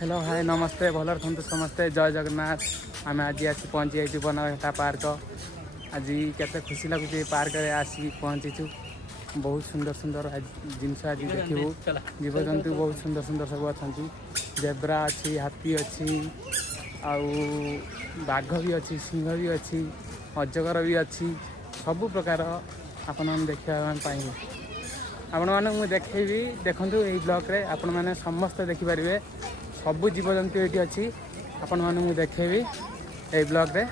Hello hi नमस्ते भलर थंतु समस्ते जय जगन्नाथ। आम आज आसी पहुँची जाइए बनघाटा पार्क। आज केते खुशी लगुच पार्क रे आसी पहुँचीचु। बहुत सुंदर सुंदर जिनस आज देखू जीवजंतु बहुत सुंदर सुंदर सब अच्छा। जेब्रा अच्छी हाथी अच्छी आउ बाघ भी अच्छी सिंह भी अच्छी अजगर भी अच्छी सबु प्रकार आपण मैंने देखा पाइबे। आपण माने मुझे देखी देखूँ यही ब्लॉक रे आपण मैंने समस्त देखिपारे सबु जीवजंतु ये अच्छी आपण मैंने मुझे देखेबी यही ब्लॉक रे।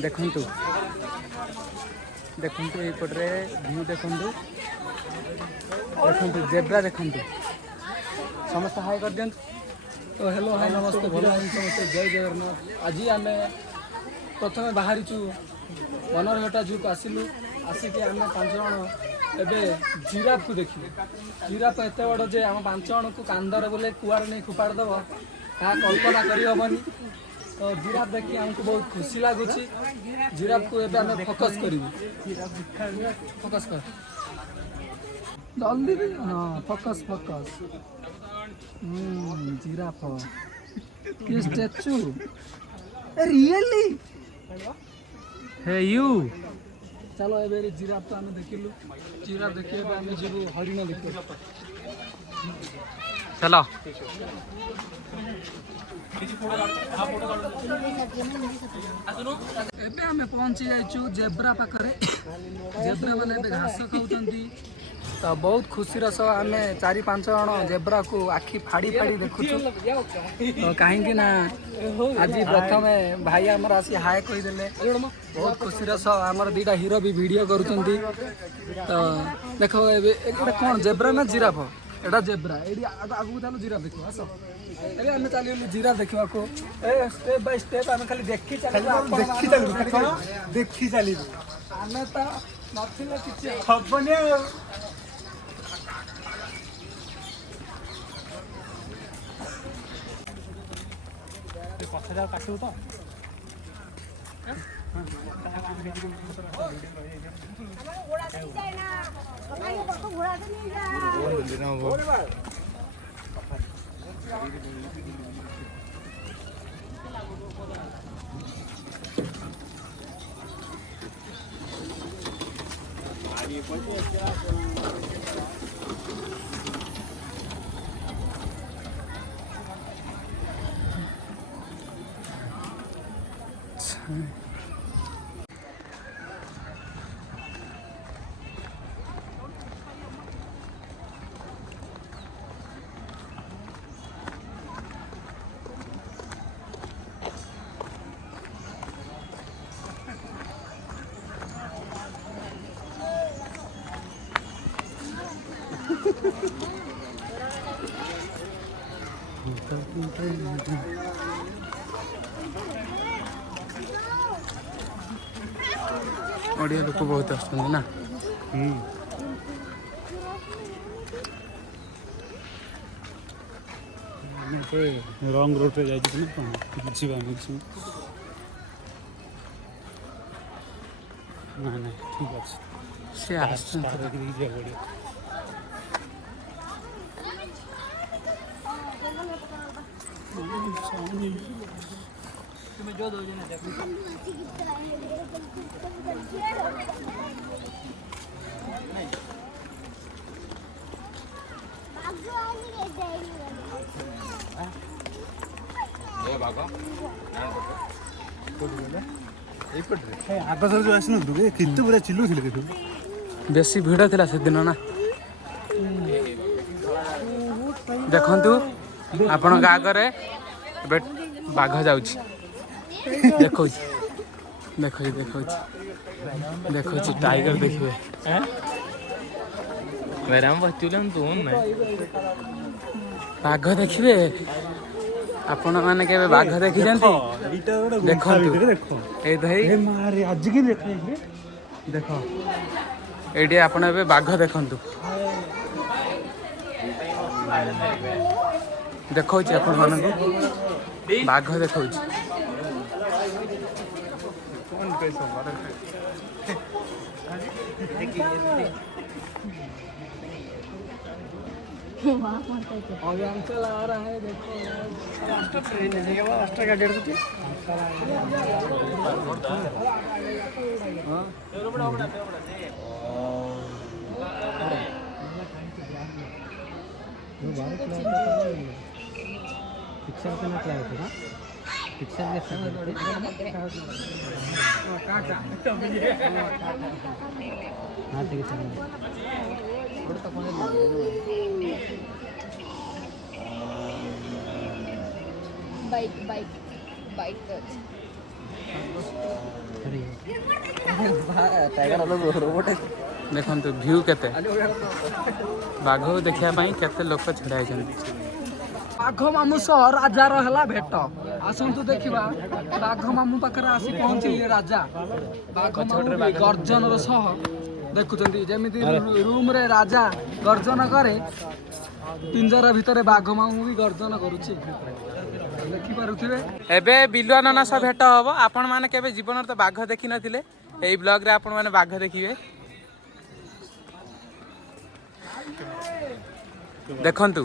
देखंतु देखंतु ये पटरे व्यू देखंतु देखंतु जेब्रा देखंतु समस्त हाय कर दियंतु। तो हेलो हाय नमस्ते भल समस्ते जय जगन्नाथ। आज आम प्रथम बाहरीचु बनरघटा जू को आसिलु आसिक आम 5 जण एबे जिराफ को देखिलु। जिराफ एत बड़ जे आम 5 जण को कांदर बोले कुआर नहीं खुपाड़ दब ता कल्पना करी हबनी। तो जिराफ देखी हमको बहुत खुशी लगुच। जिराफ को एबे आम फोकस करिवु। फोकस कर जल्दी हाँ फोकस फोकस। जिराफ ये स्टैचू रियली हे यू चलो ए जिराफ तो आम देखिलु। जिराफ देखिए आम जीवु हरिण देखिए। चलो एबे आम पहुंची जाइछु जेब्रा पाखरे। जेब्रा वाले एबे घास खाउछंती। तो बहुत खुशी रस आम 4-5 जण जेब्रा को आखि फाड़ी फाड़ी देखुछु। तो कहीं ना आज प्रथम भाई आमर आसी हाय कहीदेले बहुत खुशी रस आमर 2टा हीरो भी वीडियो करुछंती। तो देखो एबे कौन जेब्रा ना जिराफ एटा जेब्रा एडी आगु चलो जिराफ देखो आस अरे आम चली जिराफ देखा को स्टेप बाय स्टेप आम खाली देखी चली आम तो नथिले किछि हबनी। पछा काटू तो ओडिया लोक बहुत आसुଛନ୍ତି ना। रंग रोड रे जाइए बुझा ना ना ठीक अच्छे से जो दो जने आग सर जो आसन केते पूरा चिल्लू थे बेसी भिड़ थिला से दिन ना। देखंतु आपण आगरे बाघ जाउछि देखो देखो देखो देखो टाइगर देखिए बाघ देखिए आपण माने के बाघ देखि जानती देखो ए भाई आज की देखो एडी आपण एबे बाघ देखंतु देखो आपण माने बाघ देखो अभी अंकल आ रहा है देखो पिक्चर पे नटला होतो ना पिक्चर हाँ ठीक है बाइक देखो भ्यू केते बाघ देखा केते लोक छड़ा बाघ मामू सह राजार है भेट आसतु देखा बाघ मामू पाखे आसी पहुँचले राजा बाघ मामू गर्जन सह देखुं जमी रूम रे राजा गर्जन करे पिंजरा भितर बाघ मामू भी गर्जन करुच्ची देखिपे एबे बिलुआ नना सब भेट हम आपण मैंने केबे जीवन तो बाघ देखी नथिले एई ब्लॉग रे आपण मैंने बाघ देखिए देखंतु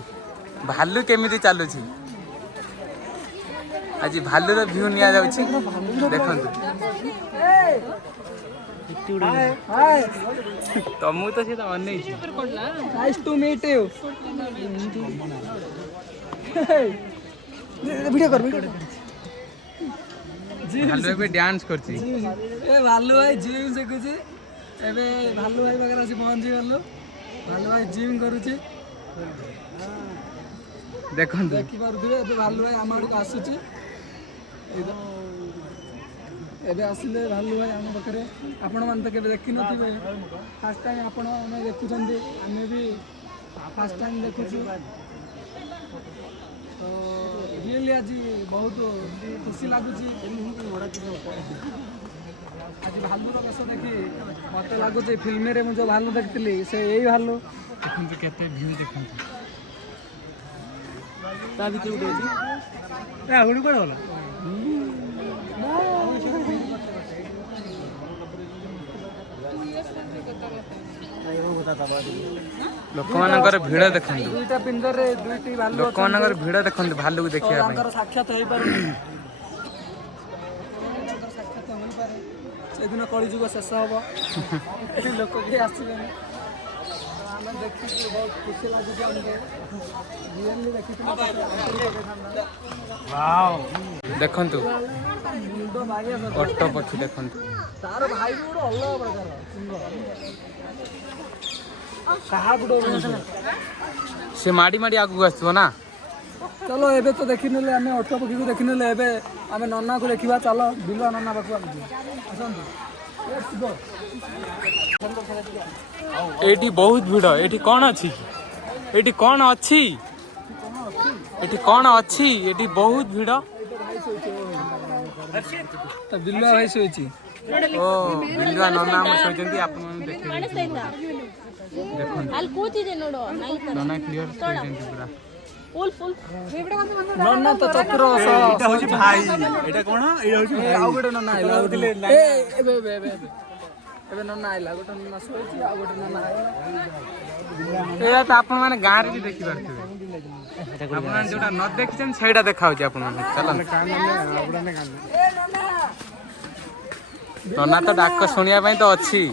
भालू केमिति चलुछि आज भालू रो व्यू निया जाउछि देखंतु तमु तो से अनै छी nice to meet you video कर भालू एबे डांस करछि ए भालू भाई जिम सिखुछि एबे भालू भाई वगैरह से पहुंची गलु भालू भाई जिम करुछि देखंतु देखि पारुथिबे एबे भालू भाई आम आड़क आसुछि एबे आसिले भालू भाई आम पाखरे आपण मान तो केबे देखि नथिबे फर्स्ट टाइम आपण माने देखुछन्ते आमे भी फर्स्ट टाइम देखुछु तो रियली आज बहुत खुशी लगुच आज भालूर बेस देखी मत लगुच फिल्म रे मुझे भालू देखी से यही भालू देखंतु केते व्यू देखंतु ता भी क्यों देती ए आगुड़ी कोड होला लोक मानकर भीड़ देखंतु दुईटा पिंजर रे दुईटी भालू लोक मानकर भीड़ देखंतु भालू को देखिया तांकर साक्षात होई पारे साक्षात होई पारे से दिन कली जुग शेष हबो लोक के आसीबे आमे देखि बहुत खुशी लागु जे हमके रियली देखि वाओ देखंतु मुंडो मागे ओटो पक्षी देखंतु तार भाई भी गोटे अलग प्रकार साहा बुड़ो से माड़ी माड़ी आगु आसो ना चलो एबे तो देखि नेले आमे ऑटो पक्षी को देखि नेले एबे आमे नन्ना को देखिबा चलो बिलुआ नन्ना बाकू आसंतु लेट्स गो एटी बहुत भीड़ एटी कौन अछि एटी कौन अछि एटी कौन अछि एटी बहुत भीड़ तो बिलुआ भाई सोइची ओ बिलुआ नन्ना हम सोचंती आपण मन देखिबे देखंतु ಅಲ್ಲಿ ಕೂತಿದೆ ನೋಡು नन्ना क्लियर सोचंती पूरा ಫುಲ್ ಫುಲ್ नन्ना तो चतुर एटा होची भाई एटा कोन एटा होची ए आउ गोटे नन्ना आइला ए एबे एबे एबे एबे नन्ना आइला गोटे नन्ना सोइची आ गोटे नन्ना आइला एया तो आपण माने गां रे भी देखि परथिबे आपण माने जोटा न देखिछन सेटा देखाउची आपण माने चलन नन्ना तो डाक सुनिया पई तो अछि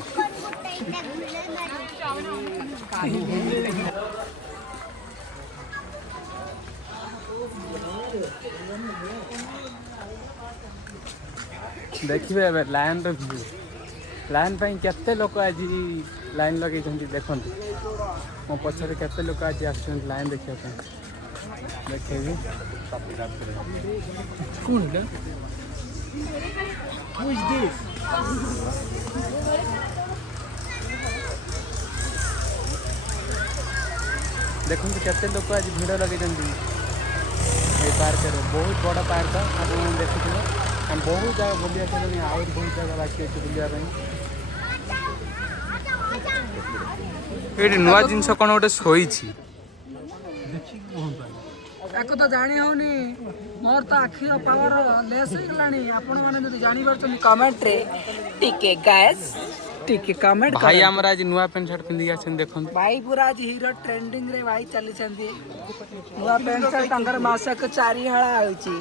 देखिए लाइन व्यू लाइन केते लोक आज लाइन लगे देखते मो पछरे केते लोक आज आस लाइन देखा देखेबी कौन है देखते केते लोक आज भिड़ लगे पार्क बहुत बड़ा पार्क आप देखते हम बहुत जगह बुलिया चलनी आउ बहुत जगह बाकी अच्छे बुलिया ये नुआ जिनस कौन गोटे शोई एक तो जानी होनी मोर तो आखिर पावर लेस ହେଇଗଲାଣି ଆପଣ ମାନେ ଯଦି ଜାଣି ପାରୁଛନ୍ତି कमेंट रे टिके गाइस टिके कमेंट भाई हमर आज नुआ पैंट शर्ट पिंदी आछन देखन भाई पूरा आज हीरो ट्रेंडिंग रे भाई चली छंदी नुआ पैंट शर्ट अंदर मासक 4 हळा आउची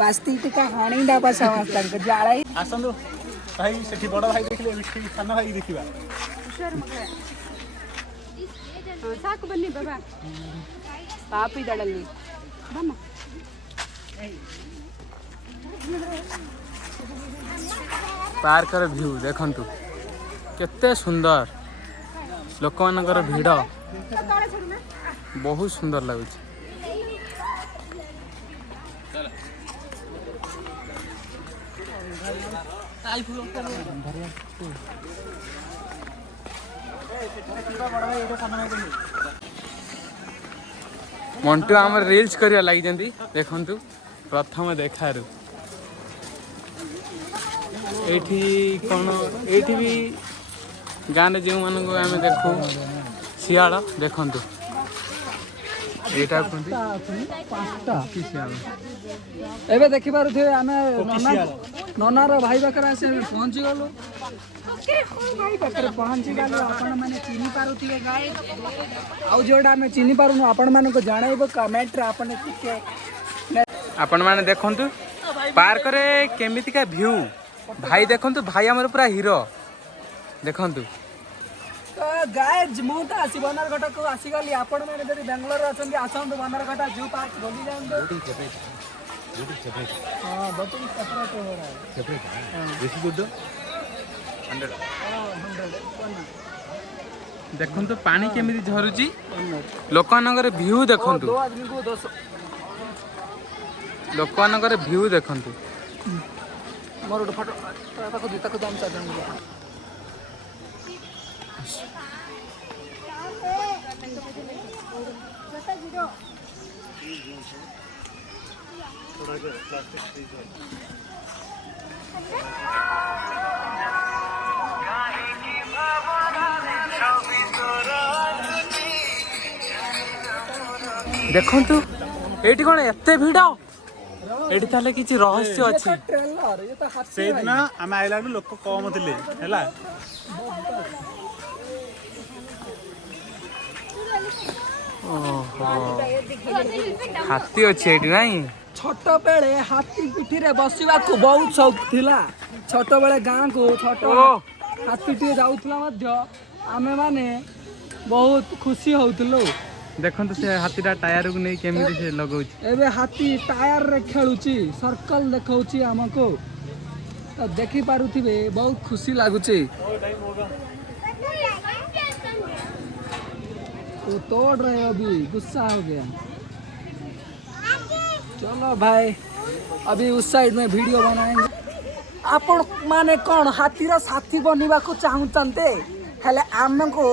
बास्ती टिका हाणी डाबा समस्त जाळाई आसंदो भाई सेठी बड़ भाई देखले मिठी सान भाई देखिबा ಸಾಕು ಬನ್ನಿ ಬಾಬಾ ಪಾಪಿ ದಡಲ್ಲಿ ಬಮ್ಮ पार्क र व्यू देखंतु केते सुंदर लोक मानकर भीड़ बहुत सुंदर लगुच मंटू आम रील्स करिया लगी जंदी देखंतु प्रथम देखारू एठी कौन एठी भी गाँव जो मान आम देखू शियाल देखु एबे देखि पारुथे आमे ननार भाई पाखरे आसे पहुंची गलो भाई पाखरे पहुंची गलो आपण माने चिनी पारुथिबे गाय आउ जोडा आमे चिनी पारुनु आपण माने को जणाइबो कमेंट रे आपण टिके आपण माने देखंतु पार्क रे केमितिका व्यू भाई देखंतु भाई हमर पूरा हीरो देखंतु तो गाइस मोटा आसी बनारघाट को आसी गली आपण माने जदी बेंगलोर अछंदी आसंतु बनारघाट जू पार्क बोली जांदो हां बोटिंग सेपरेट हो रहा है सेपरेट बेसी दूर 100 देखंतु पानी केमिति झरुची लोकानगर व्यू देखंतु दो आदमी को 200 लोकानगर व्यू देखंतु मोर फोटो ताको दाम चा देंगे देखंतु एठी कोन एते भिड़ एठी ताले किछि रहस्य अछि ट्रेलर ये तो हाथ से दिन आम आइला लोक कम थिले हैला हाथी अछि एठी नाही छोट बेले हाथी पिठी रे बसिबा को बहुत शौक थिला छोट बेले गां को छोट हाथी टी जाउथला मध्य आमे माने बहुत खुशी होउतलो देखंतु से हाथीटा टायर को नहीं केमिति से लगाउछि एबे हाथी टायर रे खेलुची सर्कल देखाउची हमको तो देखि पारुथिबे बहुत खुशी लागुची तो तोड़ रहे अभी गुस्सा हो गया चलो भाई अभी उस साइड में वीडियो बनाएंगे आपण माने कौन हाथी रा साथी बनिबा को चाहुचंते हेले हमको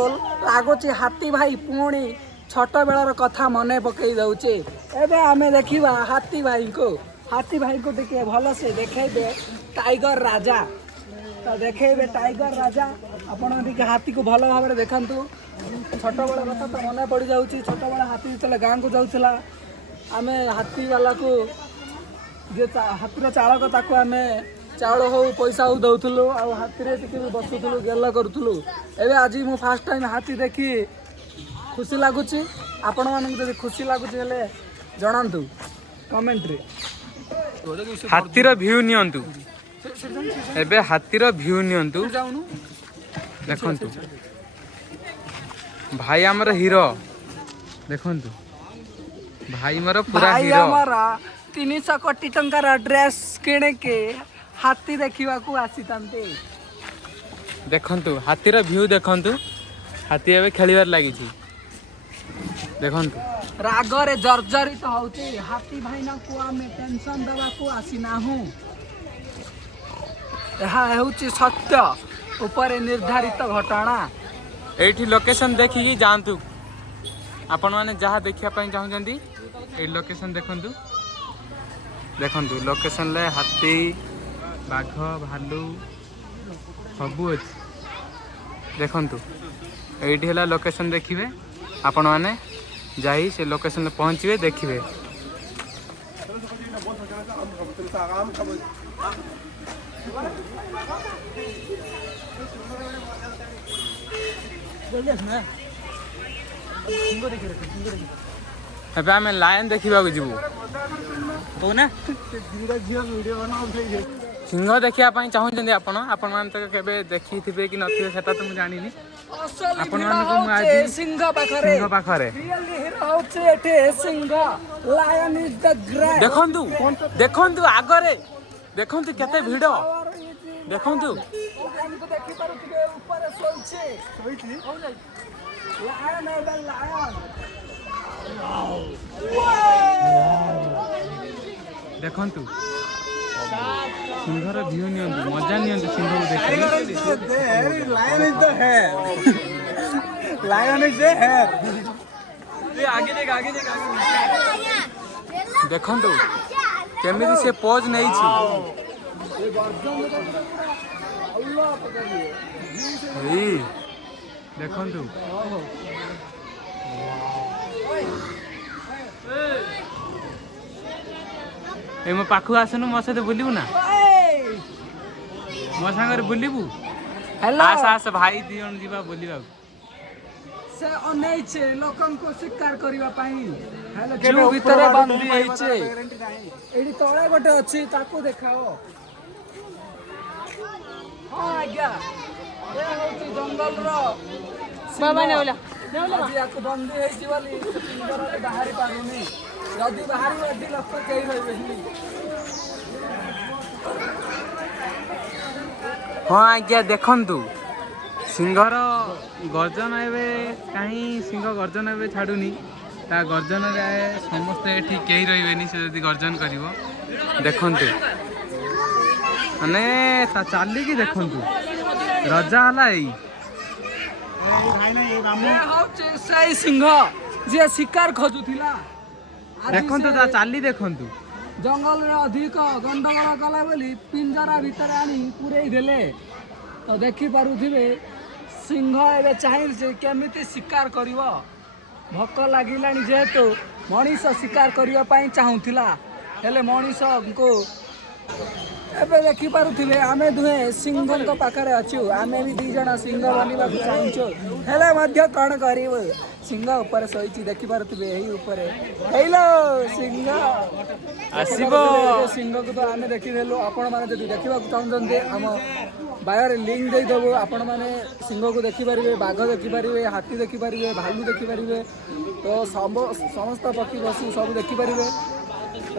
लागुची हाथी भाई पुणी छोट बेलार कथा मने पकई दउचे एबे आमे देखिबा हाथी भाई को टिके भल से देखेबे टाइगर राजा तो देखेबे टाइगर राजा आपण टिके हाथी को भल भाबरे देखंतु छोट बेला कथा तो मने पड़ी जाउची छोट बेला हाथी चले गां को जाउथला आमे हाथी वाला को जे हाथीर चालक ताको आमे चाउल हो पैसा हो दउथलु आ हाथी रे टिके बसुथलु गेला करथलु एबे आज मु फर्स्ट टाइम हाथी देखी खुशी लगुची आपण मानक जदि खुशी लगुची हेले जणांतु कमेंट रे हाथीर व्यू नियंतु एबे हाथीर व्यू नियंतु देखंतु भाई हमर हीरो देखंतु भाई मोर पूरा भाई हीरो हमारा 300 कोटी टंकार ड्रेस किने के हाथी देखिबा को आसीतांते देखंतु हाथीर व्यू देखंतु हाथी एबे खेलिबार लागि छी देखंतु रागरे जर्जरित होउची हाथी भाई ना को आमे टेंशन देबा को आसी ना हूं एहा हेउची सत्य ऊपर निर्धारित घटना एठी लोकेशन देखिकी जानतु आपण माने जहाँ देखिया पई चाहुचंदी ए लोकेशन देखंतु देखंतु लोकेशन ले हाथी बाघ भालू सबु अछि देखंतु एठी हला लोकेशन देखिबे आपण माने जाई से लोकेशन पहुँचे देखिए ଏବେ ଆମେ ଲାୟନ ଦେଖିବାକୁ ଯିବୁ କହୁନା ସିଂହ ଦେଖିବା ପାଇଁ ଚାହୁଁଛନ୍ତି ଆପଣ ଆପଣମାନେ ତ କେବେ ଦେଖିଥିବେ କି ନଥିବେ ସେଟା ତ ମୁଁ ଜାଣିନି ଆପଣମାନଙ୍କୁ ମୁଁ ଆଜି ସିଂହ ପାଖରେ ଦେଖନ୍ତୁ ଦେଖନ୍ତୁ ଆଗରେ ଦେଖନ୍ତୁ କେତେ ଭିଡ଼ ଦେଖନ୍ତୁ ଦେଖିପାରୁଥିବେ ଉପରେ ଶୋଇଛି ଦେଖନ୍ତୁ ସିଂହର ଭିଉ ନିଅନ୍ତୁ ମଜା ନିଅନ୍ତୁ ସିଂହକୁ ଦେଖି ଦେଖନ୍ତୁ କେମିତି ସେ ପୋଜ ନେଇଛି ଏଇ ଦେଖନ୍ତୁ ଏ ମୋ ପାଖକୁ ଆସୁନୁ ମୋ ସହିତ ବୁଲିବୁ ନା ମୋ ସାଙ୍ଗରେ ବୁଲିବୁ ଆସ ଆସ ଭାଇ ଦି ଜଣ ଯିବା ବୁଲିବାକୁ ସେ ଅନେଇଛେ ଲୋକଙ୍କୁ ଶିକାର କରିବା ପାଇଁ ଯୋଉ ଭିତରେ ବାନ୍ଧି ହେଇଛେ ଏଇଠି ତଳେ ଗୋଟେ ଅଛି ତାକୁ ଦେଖାଅ ହଁ ଆଜ୍ଞା ଏ ହଉଛି ଜଙ୍ଗଲର ୟାକୁ ବନ୍ଦୀ ହେଇଛି ବୋଲି ବାହାରି ପାରୁନି ଯଦି ବାହାରିବ ଏଠି ଲୋକ କେହି ରହିବେନି ହଁ ଆଜ୍ଞା ଦେଖନ୍ତୁ ସିଂହର ଗର୍ଜନ ଏବେ କାହିଁ ସିଂହ ଗର୍ଜନ ଏବେ ଛାଡ଼ୁନି ତା ଗର୍ଜନରେ ସମସ୍ତେ ଏଠି କେହି ରହିବେନି ସେ ଯଦି ଗର୍ଜନ କରିବ ଦେଖନ୍ତୁ ମାନେ ତା ଚାଲିକି ଦେଖନ୍ତୁ ରଜା ହେଲା ଏଇ ସେଇ ସିଂହ ଯିଏ ଶିକାର ଖୋଜୁଥିଲା ଦେଖନ୍ତୁ ତା ଚାଲି ଦେଖନ୍ତୁ ଜଙ୍ଗଲରେ ଅଧିକ ଗଣ୍ଡଗୋଳ କଲା ବୋଲି ପିଞ୍ଜରା ଭିତରେ ଆଣି ପୁରେଇ ଦେଲେ ତ ଦେଖିପାରୁଥିବେ ସିଂହ ଏବେ ଚାହିଁଛି କେମିତି ଶିକାର କରିବ ଭୋକ ଲାଗିଲାଣି ଯେହେତୁ ମଣିଷ ଶିକାର କରିବା ପାଇଁ ଚାହୁଁଥିଲା ହେଲେ ମଣିଷଙ୍କୁ ଏବେ ଦେଖିପାରୁଥିବେ ଆମେ ଦୁହେଁ ସିଂହଙ୍କ ପାଖରେ ଅଛୁ ଆମେ ବି 2 ଜଣ ସିଂହ ବନିବାକୁ ଚାହୁଁଛୁ ହେଲେ ମଧ୍ୟ କ'ଣ କରିବୁ ସିଂହ ଉପରେ ଶୋଇଛି ଦେଖିପାରୁଥିବେ ଏହି ଉପରେ ହେଇଲୋ ସିଂହ ଆସିବ ସିଂହକୁ ତ ଆମେ ଦେଖିଦେଲୁ ଆପଣମାନେ ଯଦି ଦେଖିବାକୁ ଚାହୁଁଛନ୍ତି ଆମ ବାୟୋରେ ଲିଙ୍କ ଦେଇଦେବୁ ଆପଣମାନେ ସିଂହକୁ ଦେଖିପାରିବେ ବାଘ ଦେଖିପାରିବେ ହାତୀ ଦେଖିପାରିବେ ଭାଲୁ ଦେଖିପାରିବେ ତ ସମସ୍ତ ପକ୍ଷୀ ପଶୁ ସବୁ ଦେଖିପାରିବେ ତ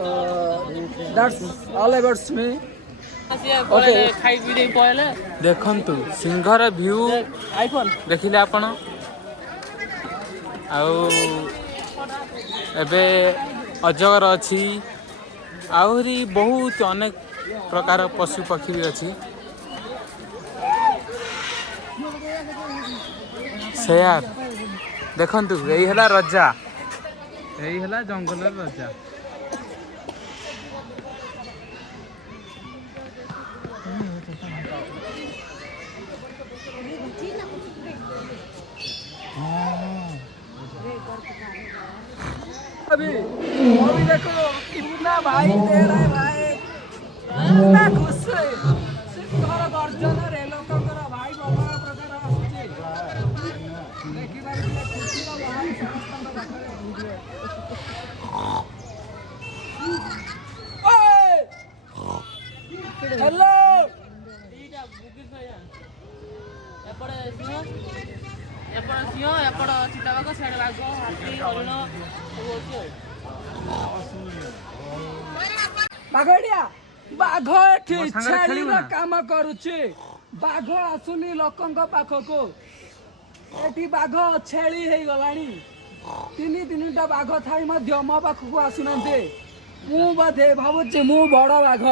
ଦ୍ୟାଟ୍ସ ଅଲ୍ ଆବାଉଟ୍ସ ମି ଦେଖନ୍ତୁ ସିଂହର ଭିଉ ଦେଖିଲେ ଆପଣ ଆଉ ଏବେ ଅଜଗର ଅଛି ଆହୁରି ବହୁତ ଅନେକ ପ୍ରକାର ପଶୁ ପକ୍ଷୀ ବି ଅଛି ସେୟା ଦେଖନ୍ତୁ ଏଇ ହେଲା ରଜା ଏଇ ହେଲା ଜଙ୍ଗଲର ରଜା अभी देखो कितना भाई दे रहा है भाई कितना खुश है सिंहर गर्जन रे लोकंकर भाई बबा प्रकार आସୁଛି देखि बारी खुशी रो भाई समस्त पाखरे ओए हेलो एटा बुगिस भैया एपड़े सिंह एपड़ चिताबाघ सियाड़े बाघ हाथी हरिण बाघड़िया बाघ एठी छेलीर काम करूची बाघ आसुनी लोकंक पाखको एठी बाघ छेली हेई गलानी 3-3टा बाघ थाई मध्य मो पाखको आसुनते मु बधे भाबुची मु बड़ बाघ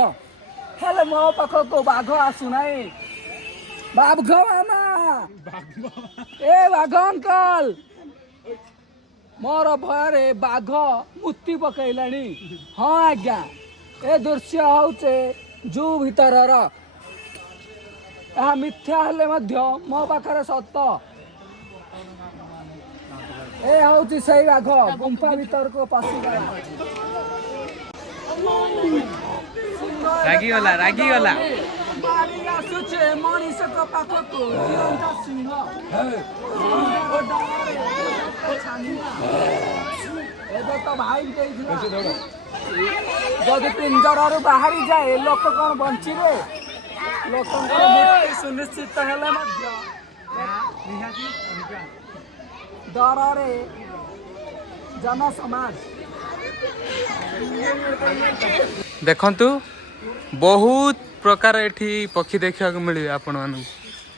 हेले मो पाखको बाघ आसुनाई बाघ मामा ए बाघ अंकल मोर भୟରେ बाघ मुक्ति पकईलाणी हाँ आज्ञा ए दृश्य होचे जू भीतरर मिथ्या हेले मध्य मो पाखरे सत ए होची सही बाघ गुंफा भीतर को पशिगला ରାଗିଗଲା ରାଗିଗଲା। ମାରି ଆସୁଛେ ମଣିଷଙ୍କ ପାଖକୁ ଜୀବନ୍ତ ସିଂହ। ଏବେ ତ ଭାଇ ଦେଇଥିଲା ଯଦି ପିଞ୍ଜରାରୁ ବାହାରି ଯାଏ ଲୋକ କଣ ବଞ୍ଚିବେ? ଲୋକଙ୍କର ମୃତ୍ୟୁ ସୁନିଶ୍ଚିତ ହେଲେ ମଧ୍ୟ ଡରରେ ଜନସମାଜ। ଦେଖନ୍ତୁ ବହୁତ ପ୍ରକାର ଏଠି ପକ୍ଷୀ ଦେଖିବାକୁ ମିଳିବେ ଆପଣମାନଙ୍କୁ।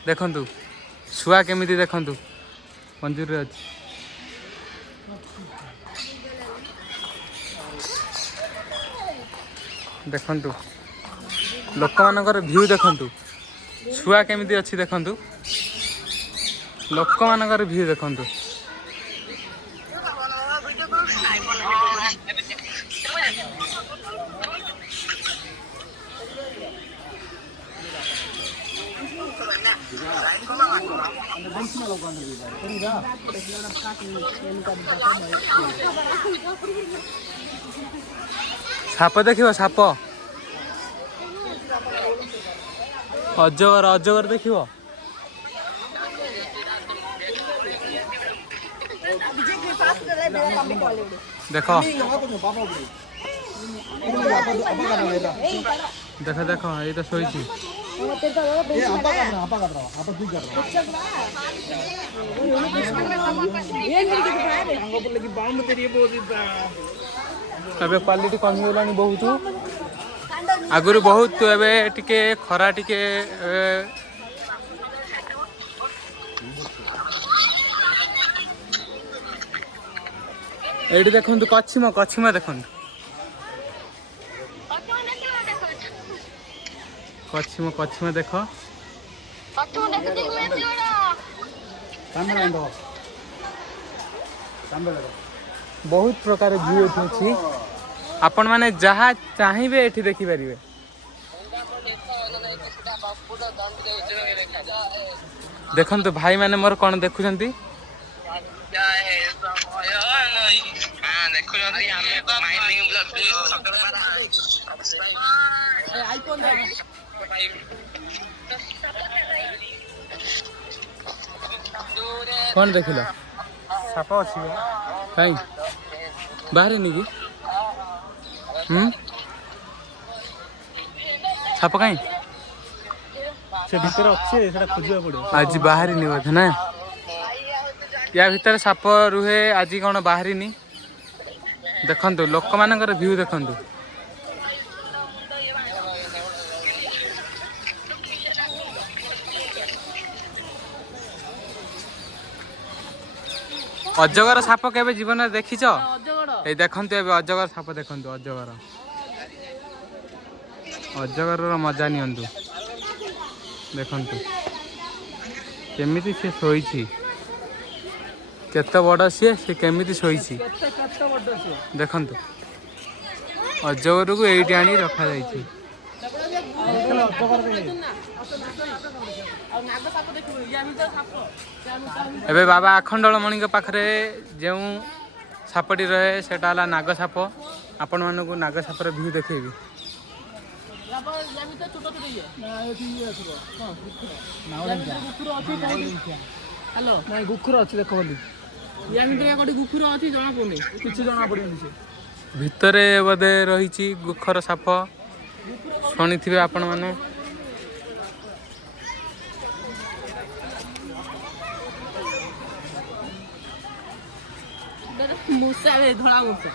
ଦେଖନ୍ତୁ ଶୁଆ କେମିତି ଦେଖନ୍ତୁ ପଞ୍ଜୁରୀରେ ଅଛି। ଦେଖନ୍ତୁ ଲୋକମାନଙ୍କର ଭିଉ ଦେଖନ୍ତୁ। ଶୁଆ କେମିତି ଅଛି ଦେଖନ୍ତୁ। ଲୋକମାନଙ୍କର ଭିଉ ଦେଖନ୍ତୁ। ସାପ ଦେଖିବ ସାପ। ଅଜଗର ଅଜଗର ଦେଖିବ। ଦେଖ ଦେଖ ଦେଖ ଏଇ ତ ଶୋଇଛି। ଏବେ କ୍ୱାଲିଟି କମିଗଲାଣି ବହୁତ। ଆଗରୁ ବହୁତ ଏବେ ଟିକେ ଖରା ଟିକେ ଏଇଠି ଦେଖନ୍ତୁ କଛିମ କଛିମ ଦେଖନ୍ତୁ। କଛିମ କଛିମ ଦେଖ। ବହୁତ ପ୍ରକାର ଭିଉ ଏଠି ଅଛି। ଆପଣ ମାନେ ଯାହା ଚାହିଁବେ ଏଠି ଦେଖିପାରିବେ। ଦେଖନ୍ତୁ ଭାଇ ମାନେ ମୋର କଣ ଦେଖୁଛନ୍ତି। କଣ ଦେଖିଲ? ସାପ ଅଛି କାଇଁ ବାହାରିନି କି? ସାପ କାଇଁ ସେ ଭିତରେ ଅଛି, ସେଟା ଖୋଜିବାକୁ ପଡିବ। ଆଜି ବାହାରିନି ବୋଧେ ନା? ୟା ଭିତରେ ସାପ ରୁହେ, ଆଜି କଣ ବାହାରିନି। ଦେଖନ୍ତୁ ଲୋକମାନଙ୍କର ଭିଉ ଦେଖନ୍ତୁ। ଅଜଗର ସାପ କେବେ ଜୀବନରେ ଦେଖିଛ? ଏଇ ଦେଖନ୍ତୁ ଏବେ ଅଜଗର ସାପ ଦେଖନ୍ତୁ। ଅଜଗର ଅଜଗରର ମଜା ନିଅନ୍ତୁ। ଦେଖନ୍ତୁ କେମିତି ସେ ଶୋଇଛି। କେତେ ବଡ଼ ସିଏ, ସେ କେମିତି ଶୋଇଛି ଦେଖନ୍ତୁ। ଅଜଗରକୁ ଏଇଠି ଆଣି ରଖାଯାଇଛି। ଏବେ ବାବା ଆଖଣ୍ଡଳମଣିଙ୍କ ପାଖରେ ଯେଉଁ ସାପଟି ରହେ ସେଟା ହେଲା ନାଗ ସାପ। ଆପଣମାନଙ୍କୁ ନାଗ ସାପର ଭିଉ ଦେଖେଇବି। କୁକୁର ଅଛି ଦେଖ ବୋଲି। କିଛି ଜଣା ପଡିବନି। ସେ ଭିତରେ ବୋଧେ ରହିଛି ଗୁଖର ସାପ। ଶୁଣିଥିବେ ଆପଣମାନେ। ମୂଷା ଧଳା ମୂଷା।